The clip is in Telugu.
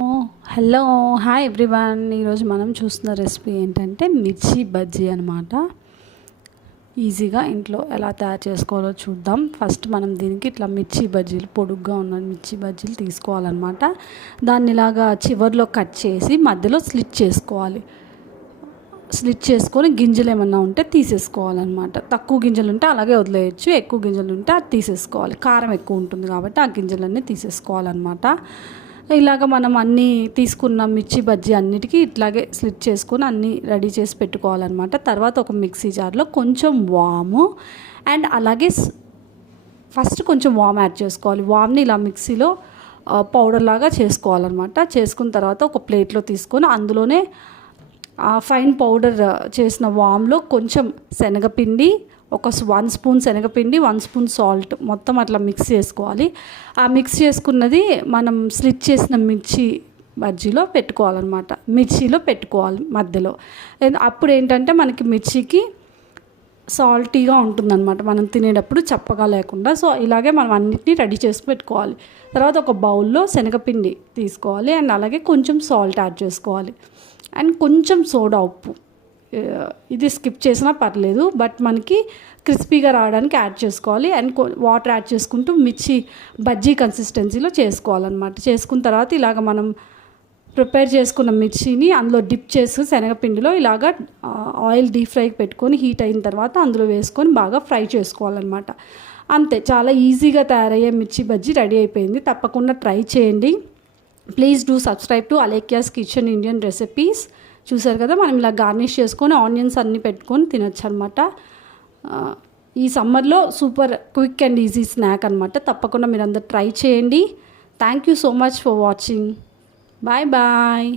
Hello hi everyone. ఈరోజు మనం చూస్తున్న రెసిపీ ఏంటంటే మిర్చి బజ్జీ అనమాట. ఈజీగా ఇంట్లో ఎలా తయారు చేసుకోవాలో చూద్దాం. ఫస్ట్ మనం దీనికి ఇట్లా మిర్చి బజ్జీలు, పొడుగ్గా ఉన్న మిర్చి బజ్జీలు తీసుకోవాలన్నమాట. దాన్ని ఇలాగా చివర్లో కట్ చేసి మధ్యలో స్లిట్ చేసుకోవాలి. స్లిట్ చేసుకొని గింజలు ఏమన్నా ఉంటే తీసేసుకోవాలన్నమాట. తక్కువ గింజలు ఉంటే అలాగే వదిలేయచ్చు, ఎక్కువ గింజలు ఉంటే అది తీసేసుకోవాలి. కారం ఎక్కువ ఉంటుంది కాబట్టి ఆ గింజలన్నీ తీసేసుకోవాలన్నమాట. ఇలాగ మనం అన్నీ తీసుకున్న మిర్చి బజ్జీ అన్నిటికీ ఇట్లాగే స్లిట్ చేసుకొని అన్నీ రెడీ చేసి పెట్టుకోవాలన్నమాట. తర్వాత ఒక మిక్సీ జార్లో కొంచెం వాము అండ్ అలాగే ఫస్ట్ కొంచెం వామ్ యాడ్ చేసుకోవాలి. వామ్ని ఇలా మిక్సీలో పౌడర్ లాగా చేసుకోవాలన్నమాట. చేసుకున్న తర్వాత ఒక ప్లేట్లో తీసుకొని అందులోనే ఫైన్ పౌడర్ చేసిన వామ్లో కొంచెం శనగపిండి, ఒక 1 స్పూన్ శనగపిండి, 1 స్పూన్ సాల్ట్ మొత్తం అట్లా మిక్స్ చేసుకోవాలి. ఆ మిక్స్ చేసుకున్నది మనం స్లిట్ చేసిన మిర్చి బజ్జీలో పెట్టుకోవాలన్నమాట. మిర్చిలో పెట్టుకోవాలి మధ్యలో. అప్పుడు ఏంటంటే మనకి మిర్చికి సాల్టీగా ఉంటుందన్నమాట, మనం తినేటప్పుడు చప్పగా లేకుండా. సో ఇలాగే మనం అన్నిటినీ రెడీ చేసి పెట్టుకోవాలి. తర్వాత ఒక బౌల్లో శనగపిండి తీసుకోవాలి అండ్ అలాగే కొంచెం సాల్ట్ యాడ్ చేసుకోవాలి అండ్ కొంచెం సోడా ఉప్పు. ఇది స్కిప్ చేసినా పర్లేదు, బట్ మనకి క్రిస్పీగా రావడానికి యాడ్ చేసుకోవాలి. అండ్ వాటర్ యాడ్ చేసుకుంటూ మిర్చి బజ్జీ కన్సిస్టెన్సీలో చేసుకోవాలన్నమాట. చేసుకున్న తర్వాత ఇలాగ మనం ప్రిపేర్ చేసుకున్న మిర్చిని అందులో డిప్ చేసి శనగపిండిలో ఇలాగ ఆయిల్ డీప్ ఫ్రైకి పెట్టుకొని హీట్ అయిన తర్వాత అందులో వేసుకొని బాగా ఫ్రై చేసుకోవాలన్నమాట. అంతే, చాలా ఈజీగా తయారయ్యే మిర్చి బజ్జీ రెడీ అయిపోయింది. తప్పకుండా ట్రై చేయండి. Please do subscribe to Alekhya's kitchen Indian recipes. చూసారు కదా, మనం ఇలా గార్నిష్ చేసుకొని ఆనియన్స్ అన్నీ పెట్టుకొని తినొచ్చు అనమాట. ఈ సమ్మర్లో super quick and easy snack అనమాట. తప్పకుండా మీరు అందరు ట్రై చేయండి. Thank you so much for watching. Bye bye.